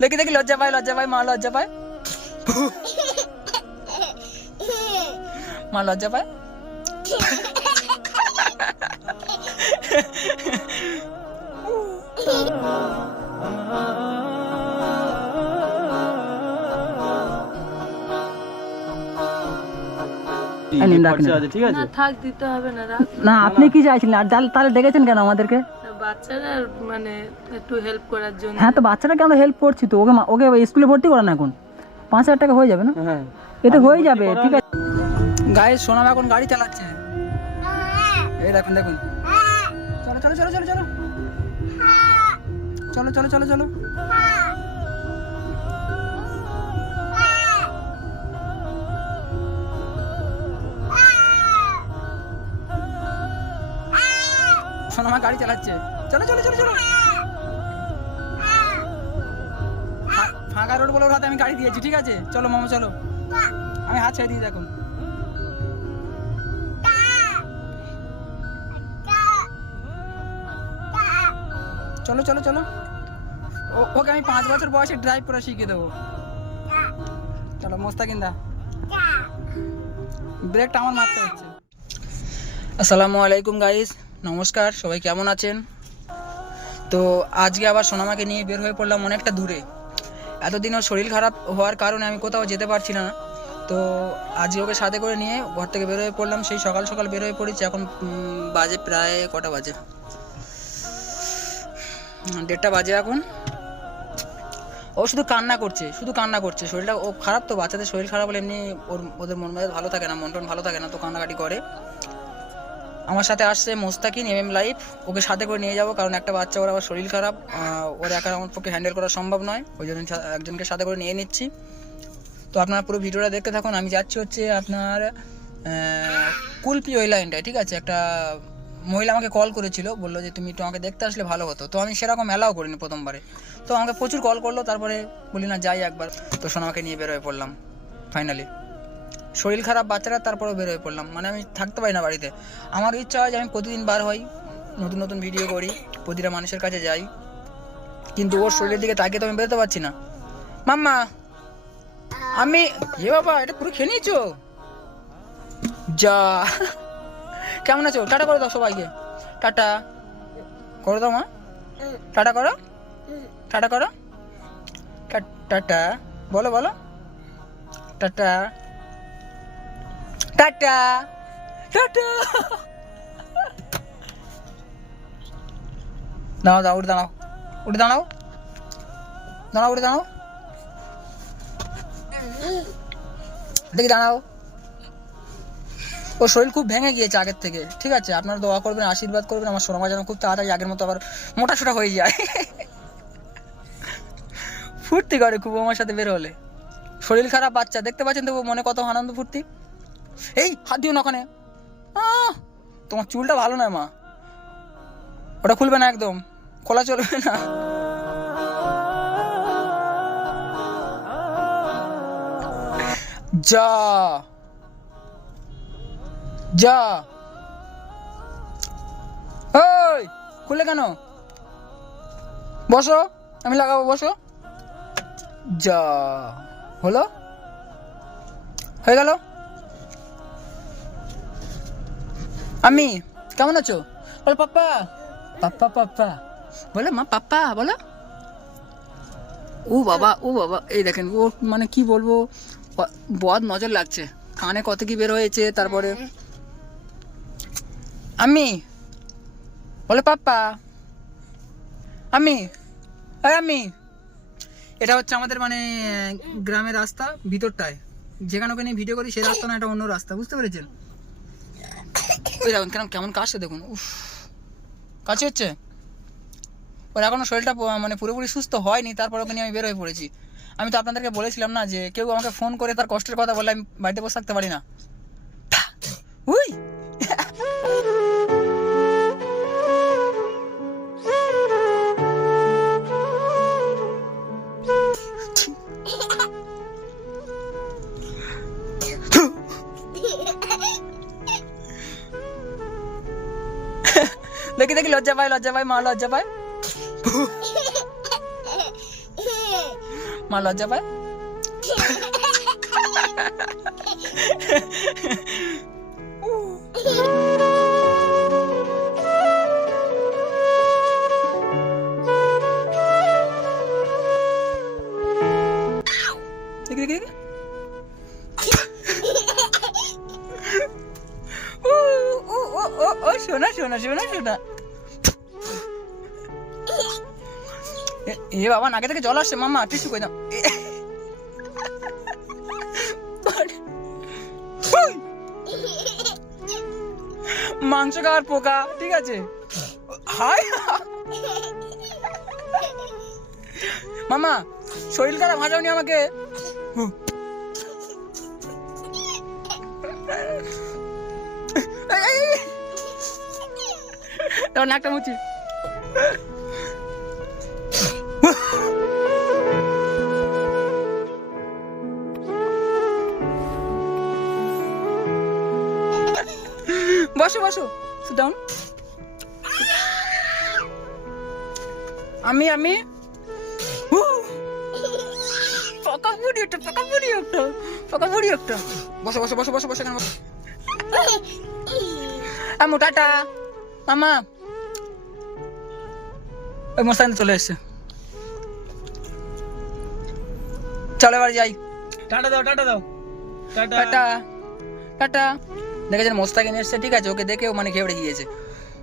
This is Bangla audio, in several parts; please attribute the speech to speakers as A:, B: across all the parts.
A: দেখি দেখি লজ্জা পায় লজ্জা পায় মা লজ্জা পায়। মা লজ্জা পায়।
B: ঠিক আছে?
C: না থাক দিতে হবে না
A: না আপনি কি চাইছিলেন? আর তাহলে- ডেকেছেন কেন আমাদেরকে?
C: বাচ্চারা মানে একটু হেল্প করার জন্য।
A: হ্যাঁ তো বাচ্চাটাকে আমরা হেল্প করছি তো ওকে মা- ওকে স্কুলে ভর্তি করান এখন। পাঁচ হাজার টাকা হয়ে যাবে না?
B: হ্যাঁ।
A: এটা হয়ে যাবে ঠিক আছে। গায়ে সোনাম এখন গাড়ি চালাচ্ছে। এই দেখুন দেখুন। চলো চলো চলো চলো চলো। চলো চলো চলো চলো। সোনামা গাড়ি চালাচ্ছে। চলো চলো চলো চলো। ফাঁকা রোড বলে ওর হাতে আমি গাড়ি দিয়েছি ঠিক আছে? চলো মামা চলো। আমি হাত ছেড়ে দিয়ে দেখুন চলো চলো চলো। ও- ওকে আমি পাঁচ বছর বয়সে ড্রাইভ করা শিখিয়ে দেবো। চলো মোস্তাকিন্দা। ব্রেকটা আমার মারতে হচ্ছে। আসসালামু আলাইকুম গাইস নমস্কার, সবাই কেমন আছেন? তো আজকে আবার সোনামাকে নিয়ে বের হয়ে পড়লাম অনেকটা দূরে। এতদিন ওর শরীর খারাপ হওয়ার কারণে আমি কোথাও যেতে পারছি না। তো আজকে ওকে সাথে করে নিয়ে ঘর থেকে বের হয়ে পড়লাম। সেই সকাল সকাল বের হয়ে পড়েছি। এখন বাজে প্রায় কটা বাজে? দেড়টা বাজে এখন। ও শুধু কান্না করছে, শুধু কান্না করছে। শরীরটা, ও খারাপ তো, বাচ্চাদের শরীর খারাপ হলে এমনি ওর, ওদের মন মেজাজ ভালো থাকে না মন টন ভালো থাকে না, তো কান্নাকাটি করে। আমার সাথে আসছে Mostakin M M life. Okay সাথে করে নিয়ে যাব, কারণ একটা বাচ্চা, ওর আবার শরীর খারাপ। ওর একা আমার পক্ষে হ্যান্ডেল করা সম্ভব নয়। ওই জন্য একজনকে সাথে করে নিয়ে নিচ্ছি। তো আপনারা পুরো ভিডিওটা দেখতে থাকুন। আমি যাচ্ছি হচ্ছে আপনার কুলপি ওই লাইনটায়, ঠিক আছে? একটা মহিলা আমাকে কল করেছিল, বলল যে, তুমি একটু আমাকে দেখতে আসলে ভালো হতো। তো আমি সেরকম অ্যালাও করিনি প্রথমবারে। তো আমাকে প্রচুর কল করল, তারপরে বলি, না, যাই একবার। তো শোনা আমাকে নিয়ে বেরোয় পড়লাম ফাইনালি শরীর খারাপ, বাচ্চারা তারপরেও বের হয়ে পড়লাম। মানে আমি থাকতে পারি না বাড়িতে। আমার ইচ্ছা হয় যে আমি প্রতিদিন বার হই, নতুন নতুন ভিডিও করি, প্রতিটা মানুষের কাছে যাই। কিন্তু ওর শরীরের দিকে তাকিয়ে তো আমি বেরোতে পারছি না। মাম্মা, আমি, এ বাবা, এটা পুরো খেয়ে নিয়েছো? যা। কেমন আছো? টাটা করে দাও সবাইকে। টাটা। করে দাও মা। টাটা করো। টাটা করো। টাটা। বলো বলো। টাটা। টাটা। টাটা। দাঁড়াও দাঁড়াও, উঠে দাঁড়াও। উঠে দাঁড়াও। দাঁড়াও, উঠে দাঁড়াও। দেখি, দাঁড়াও। শরীর খুব ভেঙে গিয়েছে আগের থেকে, ঠিক আছে? আপনারা দোয়া করবেন, আশীর্বাদ করবেন, আমার সোনামা যেন খুব তাড়াতাড়ি আগের মতো আবার মোটা সোটা হয়ে যায়। ফুর্তি করে খুব আমার সাথে বের হলে। শরীর খারাপ বাচ্চা, দেখতে পাচ্ছেন তো মনে কত আনন্দ ফুর্তি? এই, হাত দিও না ওখানে। তোমার চুলটা ভালো নয় মা। ওটা খুলবে না একদম। খোলা চলবে না। যা। যা। ওই খুলে কেন? বসো, আমি লাগাবো, বসো। যা, হলো? হয়ে গেল? আমি, কেমন আছো? বলো, পাপ্পা। পাপ্পা পাপ্পা। বলে, মা, পাপ্পা, বলো। ও বাবা ও বাবা, এই দেখেন, ও মানে কি বলব বদ নজর লাগছে। কানে কত কি বের হয়েছে, তারপরে। আমি, বলে, পাপ্পা। আমি, এই আমি। এটা হচ্ছে আমাদের মানে গ্রামের রাস্তা ভিতরটায়। যেখানে ওখানে ভিডিও করি, সেই রাস্তা না, এটা অন্য রাস্তা, বুঝতে পেরেছেন? ওই দেখুন কেমন কেমন কাশছে দেখুন, উফ। কাছে হচ্ছে? ওর এখনও শরীরটা মানে পুরোপুরি সুস্থ হয়নি, তারপর ওকে নিয়ে আমি বের হয়ে পড়েছি। আমি তো আপনাদেরকে বলেছিলাম না যে, কেউ আমাকে ফোন করে তার কষ্টের কথা বলে আমি বাড়িতে বসে থাকতে পারি না। লজ্জা পায় লজ্জা পায় মা লজ্জা পায়। মা লজ্জা পায়। শোনা শোনা শোনা শোনা। এ- বাবা নাকে থেকে জল আসছে মামা টিসু কই দাও। মাংস খাওয়ার পোকা ঠিক আছে? হাই মামা শরীর খারাপ হাজাওনি আমাকে। হু। এই, বসো বসো। ডাউন আমি আমি। পাকা বুড়ি একটা পাকা বুড়ি একটা পাকা বুড়ি একটা। বসো বসো বসো বসো বসো এখানে বসো। আমু টাটা। মামা। ওই চলে এসছে। চলো এবার যাই।
B: টাটা দাও টাটা দাও। টাটা।
A: টাটা। টাটা। দেখেছেন মোস্তাকিন এসছে, ঠিক আছে, ওকে দেখে ও মানে ঘেবড়ে গিয়েছে।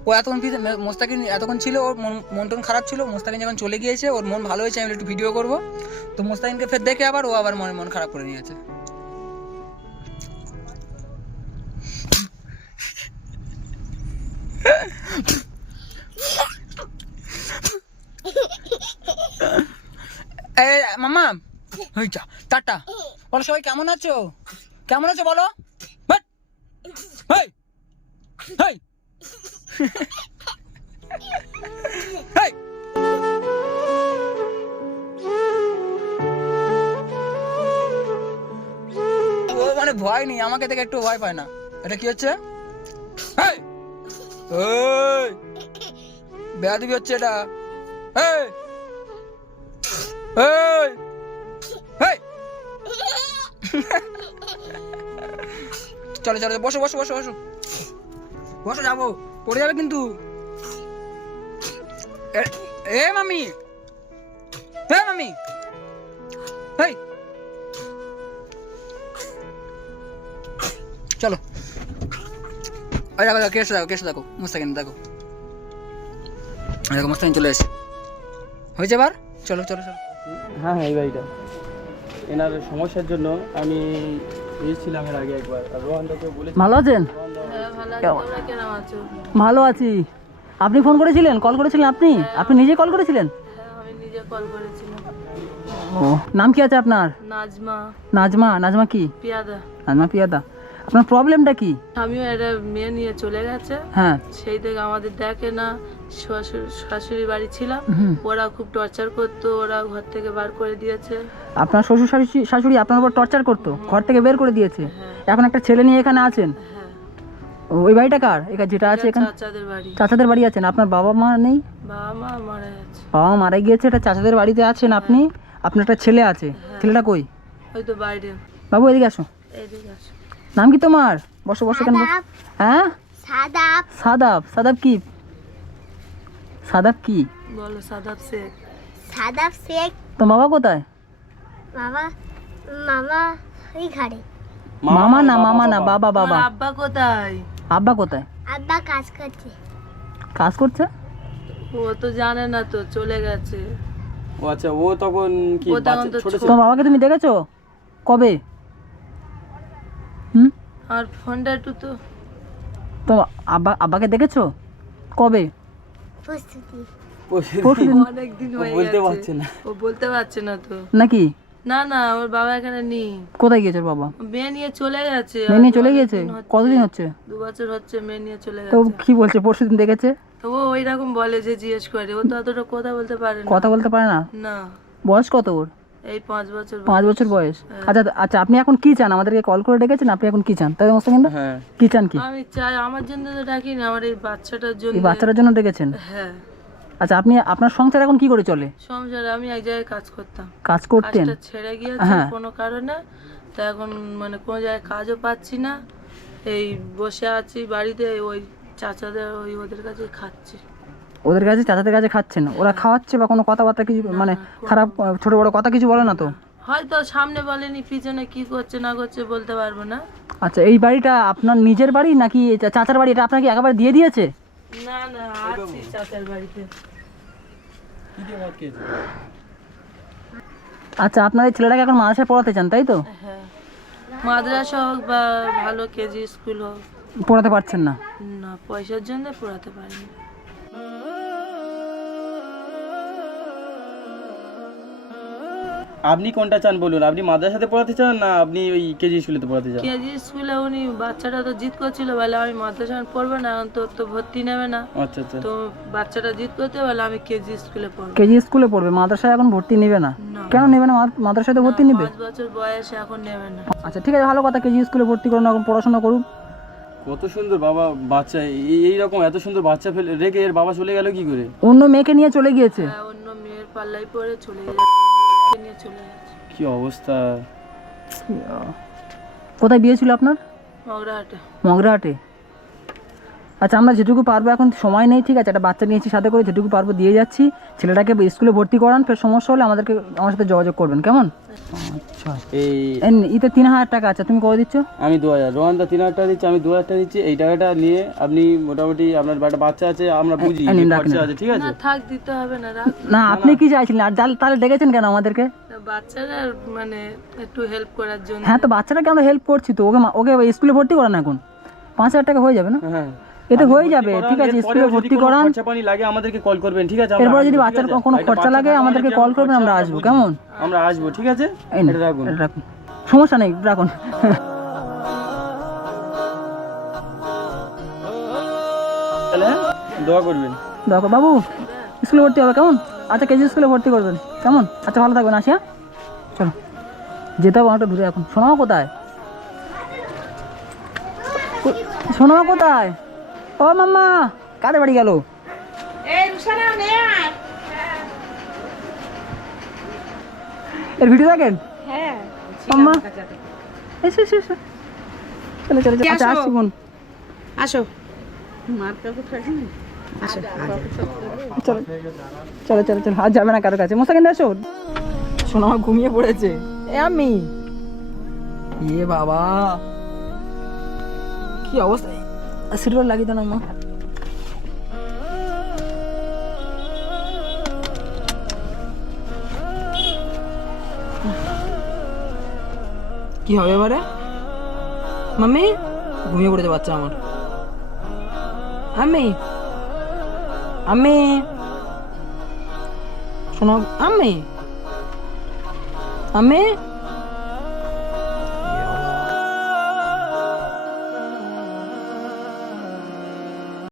A: ও এতক্ষণ মোস্তাকিন এতক্ষণ ছিল, ওর মন মন টন খারাপ ছিল, মোস্তাকিন যখন চলে গিয়েছে, ওর মন ভালো হয়েছে, আমি একটু ভিডিও করব। তো মোস্তাকিনকে ফের দেখে আবার ও আবার মনে মন খারাপ করে নিয়েছে। মামা। হই যা, টাটা। বলো সবাই কেমন আছো? কেমন আছো বলো? হেই হেই হেই ও মানে ভয় নেই আমাকে থেকে একটু ভয় পায় না। এটা কি হচ্ছে? হেই এই বেয়াদবি হচ্ছে এটা। এই এই হেই চলো চলো, বসো বসো বসো বসো। বসো, যাব। পড়ে যাবে কিন্তু। এ- মামি। এ, মামি। হেই। চলো। ওই দেখো কেসে দেখো কেসে দেখো। মুস্তাকিন দেখো। দেখো মুস্তাকিন চলে এসে হয়েছে এবার? চলো চলো চলো।
B: হ্যাঁ হ্যাঁ এই বাড়িটা। এনার সমস্যার জন্য আমি এসেছিলাম এর আগে একবার। রোহানদাকে বলেছি।
A: ভালো আছেন?
C: হ্যাঁ ভালো আছি তোমরা কেমন আছো?
A: ভালো আছি। আপনি ফোন করেছিলেন? কল করেছিলেন আপনি? আপনি নিজে কল করেছিলেন?
C: হ্যাঁ আমি নিজে কল করেছিলাম।
A: ও নাম কি আছে আপনার?
C: নাজমা।
A: নাজমা নাজমা কি?
C: পিয়াদা।
A: নাজমা পিয়াদা। আপনার প্রবলেমটা কি?
C: আমিও একটা মেয়ে নিয়ে চলে গেছে।
A: হ্যাঁ।
C: সেই থেকে আমাদের দেখে না শ্বশুর শাশুড়ি বাড়ি ছিলাম। ওরা খুব টর্চার করতো ওরা ঘর থেকে বার করে দিয়েছে।
A: আপনার শ্বশুর শাশুড়ি শাশুড়ি আপনার উপর টর্চার করতো ঘর থেকে বের করে দিয়েছে।
C: হ্যাঁ।
A: এখন একটা ছেলে নিয়ে এখানে আছেন?
C: হ্যাঁ।
A: ওই বাড়িটা কার? এখানে যেটা আছে এখানে?
C: চাচাদের বাড়ি।
A: চাচাদের বাড়ি আছেন? আপনার বাবা মা নেই?
C: বাবা মা মারা গেছে।
A: বাবা মারা গিয়েছে এটা চাচাদের বাড়িতে আছেন আপনি? আপনার একটা ছেলে আছে। ছেলেটা কই?
C: ওই তো বাইরে।
A: বাবু এদিকে আসো।
C: এদিকে আসো।
A: নাম কি তোমার? বসো বসো কেন হ্যাঁ?
D: সাদাপ
A: সাদাব। সাদাব কি? সাদাব কি?
C: বলো সাদাব শেখ।
D: সাদাপ শেখ।
A: তো বাবা কোথায়?
D: মামা মামা ওই ঘরে
A: মামা না মামা না বাবা। বাবা
C: আব্বা কোথায়?
A: আব্বা কোথায়?
D: আব্বা কাজ করছে।
A: কাজ করছে?
C: ও তো জানে না তো চলে গেছে।
B: ও আচ্ছা ও তখন কি ছোট
C: ছোট।
A: বাবাকে তুমি দেখেছ? কবে?
C: আর ফোনটা একটু তো।
A: তো আব্বা আব্বাকে দেখেছ? কবে?
D: প্রস্তুতি
A: পরশুদিন।
C: অনেক দিন
B: ও
C: হয়ে
B: বলতে পারছে না।
C: ও বলতে পারছে না তো।
A: নাকি?
C: না না ওর বাবা এখানে নেই।
A: কোথায় গিয়েছে ওর বাবা?
C: মেয়ে নিয়ে চলে গেছে।
A: মেয়ে নিয়ে চলে গিয়েছে?
C: দিন হচ্ছে।
A: কতদিন হচ্ছে?
C: দু বছর হচ্ছে মেয়ে নিয়ে চলে গেছে।
A: তো কি বলছে? পরশুদিন দেখেছে?
C: তো ও ওই রকম বলে যে জিজ্ঞেস করে। ও তো অতটা কথা বলতে পারে না।
A: কথা বলতে পারে না?
C: না।
A: বয়স কত ওর?
C: এই পাঁচ বছর
A: পাঁচ বছর বয়স। আচ্ছা আচ্ছা আপনি এখন কি চান? আমাদেরকে কল করে ডেকেছেন আপনি এখন কি চান? তাই মুস্তাকিন্দা
B: হ্যাঁ।
A: কি চান কি?
C: আমি চাই আমার জন্য তো ডাকি না আমার এই বাচ্চাটার জন্য।
A: এই বাচ্চাটার জন্য ডেকেছেন?
C: হ্যাঁ।
A: আচ্ছা আপনি আপনার সংসার এখন কি করে চলে?
C: সংসারে আমি এক জায়গায় কাজ করতাম।
A: কাজ করতেন?
C: কাজটা ছেড়ে গিয়েছে
A: হ্যাঁ।
C: কোনো কারণে তা এখন মানে কোনো জায়গায় কাজও পাচ্ছি না। এই বসে আছি বাড়িতে ওই চাচাদের ওই ওদের কাছে খাচ্ছি।
A: ওদের কাছে চাচাদের কাছে খাচ্ছেন ওরা খাওয়াচ্ছে বা কোনো কথাবার্তা কিছু মানে খারাপ ছোট বড় কথা কিছু বলে না তো?
C: হয়তো সামনে বলেনি পিছনে কি করছে না করছে বলতে পারব না।
A: আচ্ছা এই বাড়িটা আপনার নিজের বাড়ি নাকি চাচার বাড়ি? এটা আপনাকে একেবারে দিয়ে দিয়েছে?
C: না না আছি চাচার বাড়িতে?
A: আচ্ছা আপনার এই ছেলেটাকে এখন মাদ্রাসায় পড়াতে চান তাই তো?
C: হ্যাঁ। মাদ্রাসা হোক বা ভালো কেজি স্কুল হোক।
A: পড়াতে পারছেন না?
C: না পয়সার জন্য পড়াতে পারিনি।
B: আপনি কোনটা চান বলুন? আপনি মাদ্রাসাতে পড়াতে চান না আপনি ওই কেজি স্কুলেতে পড়াতে চান?
C: কেজি স্কুলে উনি বাচ্চাটা তো জিদ করছিল বলে আমি মাদ্রাসা পড়ব না এখন তোর তো ভর্তি নেবে না।
B: আচ্ছা আচ্ছা।
C: তো বাচ্চাটা জিদ করতে বলে আমি কেজি স্কুলে পড়ব।
A: কেজি স্কুলে পড়বে? মাদ্রাসায় এখন ভর্তি নেবে না? কেন নেবে না? মাদ- মাদ্রাসায় তো ভর্তি নেবে?
C: পাঁচ বছর বয়স এখন নেবে না।
A: আচ্ছা ঠিক আছে ভালো কথা কেজি স্কুলে ভর্তি করুন এখন পড়াশোনা করুন
B: কত সুন্দর বাবা বাচ্চা এই- রকম এত সুন্দর বাচ্চা ফেলে রেখে এর বাবা চলে গেল কি করে?
A: অন্য মেয়েকে নিয়ে চলে গিয়েছে?
C: হ্যাঁ, অন্য মেয়ের পাল্লাই পড়ে চলে নিয়ে চলে
B: কি অবস্থা?
A: কোথায় বিয়ে ছিল আপনার?
C: মগরাহাটে।
A: মগরাহাটে? আচ্ছা আমরা যেটুকু পারব এখন সময় নেই ঠিক আছে? একটা বাচ্চা নিয়েছি সাথে করে যেটুকু পারব দিয়ে যাচ্ছি। ছেলেটাকে স্কুলে ভর্তি করান ফের সমস্যা হলে আমাদেরকে আমার সাথে যোগাযোগ করবেন কেমন? আচ্ছা।
B: এই
A: ইতে তিন হাজার টাকা আছে তুমি কত দিচ্ছ?
B: আমি দু হাজার। রোহানদা তিন হাজার টাকা দিচ্ছি আমি দু হাজার টাকা দিচ্ছি এই টাকাটা নিয়ে আপনি মোটামুটি আপনার একটা বাচ্চা আছে আমরা বুঝি আছে ঠিক আছে?
C: না থাক দিতে হবে না
A: না আপনি কি চাইছিলেন? আর তাহলে ডেকেছেন কেন আমাদেরকে?
C: বাচ্চারা মানে একটু হেল্প করার জন্য।
A: হ্যাঁ তো বাচ্চাটাকে আমরা হেল্প করছি তো? ওকে মা- ওকে স্কুলে ভর্তি করান এখন? পাঁচ হাজার টাকা হয়ে যাবে না?
B: হ্যাঁ।
A: এতে হয়ে যাবে ঠিক আছে স্কুলে ভর্তি করান।
B: খরচা পানি লাগে আমাদেরকে কল করবেন ঠিক আছে? আমরা
A: এরপরে যদি বাচ্চার কোনো খরচা লাগে আমাদেরকে কল করবেন আমরা আসব কেমন?
B: আমরা আসব ঠিক আছে? এটা রাখুন।
A: এটা রাখুন। সমস্যা নেই রাখুন।
B: হ্যাঁ, দোয়া করবেন।
A: দেখো বাবু স্কুলে ভর্তি হবে কেমন? আচ্ছা কেজি স্কুলে ভর্তি করবেন কেমন? আচ্ছা ভালো থাকবেন আসিয়া চলো যেতে হবে অনেকটা দূরে এখন। সোনামা কোথায়? সোনামা কোথায়? ও মাম্মা কাদের বাড়ি গেল? এর ভিডিও দেখেন?
C: হ্যাঁ
A: মাম্মা। এসো এসো এসো। চলো চলো চলো। আচ্ছা আসছি বোন।
C: আসো।
A: চলো চলো চলো চলো। আর যাবে না কারও কাছে। মশা কেন আসো শোনো ঘুমিয়ে পড়েছে। এ আমি। এ বাবা। কি অবস্থা? কি হবে এবারে? মাম্মি, ঘুমিয়ে পড়েছে বাচ্চা আমার। আমি আমি শোনো আমি আমি